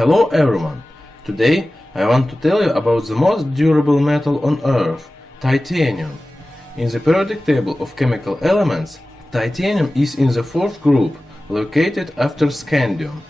Hello everyone! Today I want to tell you about the most durable metal on Earth, titanium. In the periodic table of chemical elements, titanium is in the fourth group, located after scandium.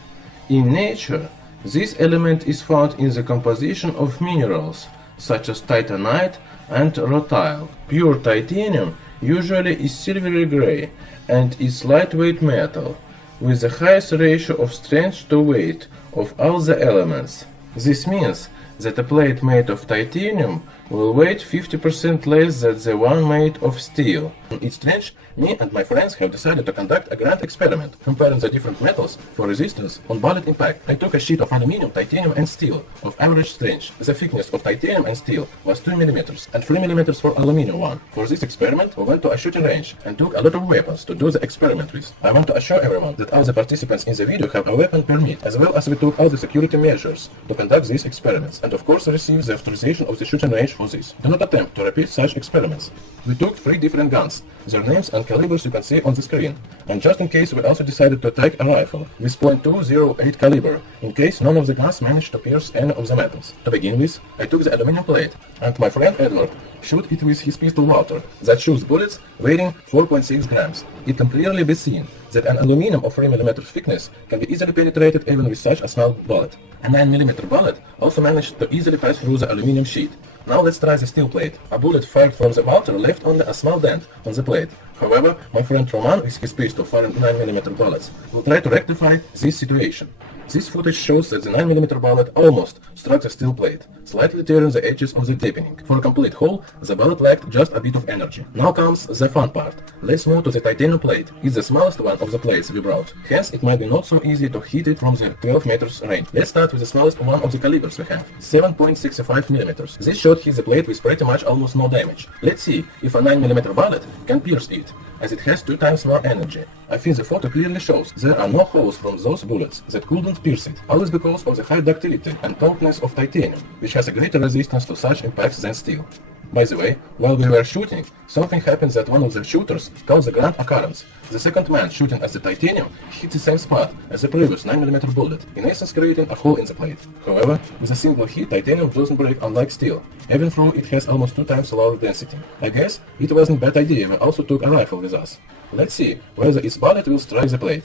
In nature, this element is found in the composition of minerals, such as titanite and rutile. Pure titanium usually is silvery gray and is lightweight metal, with the highest ratio of strength to weight of all the elements. This means that a plate made of titanium will weigh 50% less than the one made of steel. On its strength, me and my friends have decided to conduct a grand experiment, comparing the different metals for resistance on bullet impact. I took a sheet of aluminum, titanium and steel of average strength. The thickness of titanium and steel was 2 mm and 3 mm for aluminum one. For this experiment, we went to a shooting range and took a lot of weapons to do the experiment with. I want to assure everyone that all the participants in the video have a weapon permit, as well as we took all the security measures to conduct these experiments, and of course receive the authorization of the shooting range for this. Do not attempt to repeat such experiments. We took 3 different guns. Their names and calibers you can see on the screen. And just in case, we also decided to take a rifle with .208 caliber, in case none of the guns managed to pierce any of the metals. To begin with, I took the aluminum plate, and my friend Edward shot it with his pistol Walter, that shoots bullets weighing 4.6 grams. It can clearly be seen that an aluminum of 3 mm thickness can be easily penetrated even with such a small bullet. A 9 mm bullet also managed to easily pass through the aluminum sheet. Now let's try the steel plate. A bullet fired from the Walter left only a small dent on the plate. However, my friend Roman with his pistol firing 9 mm bullets will try to rectify this situation. This footage shows that the 9 mm bullet almost struck the steel plate, slightly tearing the edges of the deepening. For a complete hole, the bullet lacked just a bit of energy. Now comes the fun part. Let's move to the titanium plate. It's the smallest one of the plates we brought, hence it might be not so easy to hit it from the 12 meters range. Let's start with the smallest one of the calibers we have, 7.65 mm. This shot hits the plate with pretty much almost no damage. Let's see if a 9 mm bullet can pierce it, as it has 2 times more energy. I think the photo clearly shows there are no holes from those bullets that couldn't pierce it, always because of the high ductility and tautness of titanium, which has a greater resistance to such impacts than steel. By the way, while we were shooting, something happened that one of the shooters called the grand occurrence. The second man shooting at the titanium hit the same spot as the previous 9 mm bullet, in essence creating a hole in the plate. However, with a single hit, titanium doesn't break unlike steel, even though it has almost 2 times lower density. I guess it wasn't a bad idea we also took a rifle with us. Let's see whether its bullet will strike the plate.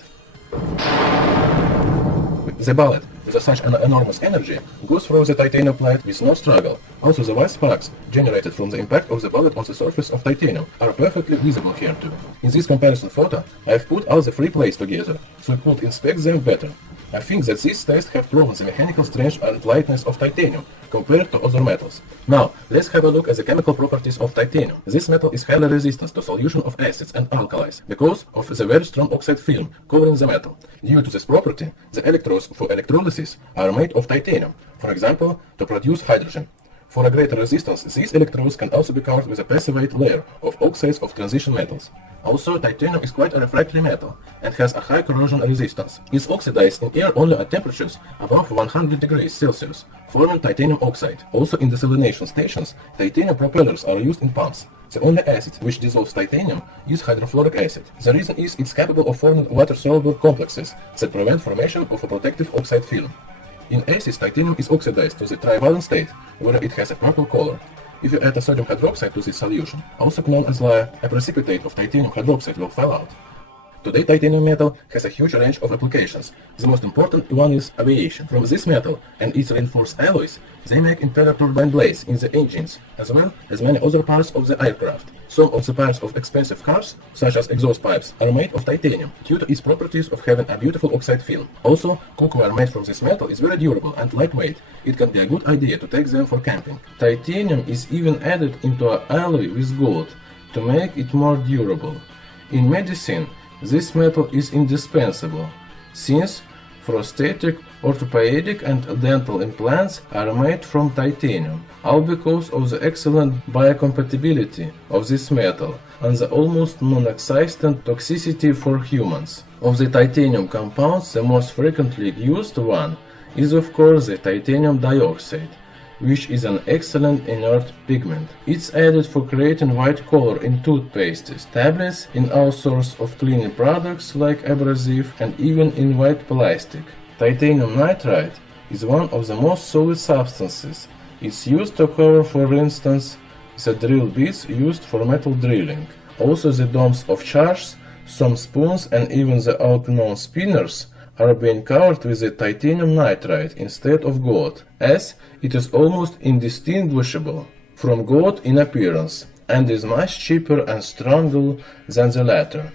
The bullet, with such an enormous energy, goes through the titanium plate with no struggle. Also, the white sparks generated from the impact of the bullet on the surface of titanium are perfectly visible here too. In this comparison photo, I have put all the 3 plates together, so I could inspect them better. I think that these tests have proven the mechanical strength and lightness of titanium compared to other metals. Now, let's have a look at the chemical properties of titanium. This metal is highly resistant to solution of acids and alkalis because of the very strong oxide film covering the metal. Due to this property, the electrodes for electrolysis are made of titanium, for example, to produce hydrogen. For a greater resistance, these electrodes can also be covered with a passivate layer of oxides of transition metals. Also, titanium is quite a refractory metal and has a high corrosion resistance. It's oxidized in air only at temperatures above 100 degrees Celsius, forming titanium oxide. Also, in desalination stations, titanium propellers are used in pumps. The only acid which dissolves titanium is hydrofluoric acid. The reason is it's capable of forming water-soluble complexes that prevent formation of a protective oxide film. In acids, titanium is oxidized to the trivalent state, where it has a purple color. If you add a sodium hydroxide to this solution, also known as lye, a precipitate of titanium hydroxide will fall out. Today, titanium metal has a huge range of applications. The most important one is aviation. From this metal and its reinforced alloys, they make impeller turbine blades in the engines, as well as many other parts of the aircraft. Some of the parts of expensive cars, such as exhaust pipes, are made of titanium, due to its properties of having a beautiful oxide film. Also, cookware made from this metal is very durable and lightweight. It can be a good idea to take them for camping. Titanium is even added into an alloy with gold to make it more durable. In medicine, this metal is indispensable, since prosthetic, orthopedic and dental implants are made from titanium, all because of the excellent biocompatibility of this metal and the almost non-existent toxicity for humans. Of the titanium compounds, the most frequently used one is of course the titanium dioxide, which is an excellent inert pigment. It's added for creating white color in toothpastes, tablets, in all sorts of cleaning products like abrasive, and even in white plastic. Titanium nitride is one of the most solid substances. It's used to cover, for instance, the drill bits used for metal drilling. Also the domes of charges, some spoons and even the alkanon spinners are being covered with the titanium nitride instead of gold, as it is almost indistinguishable from gold in appearance and is much cheaper and stronger than the latter.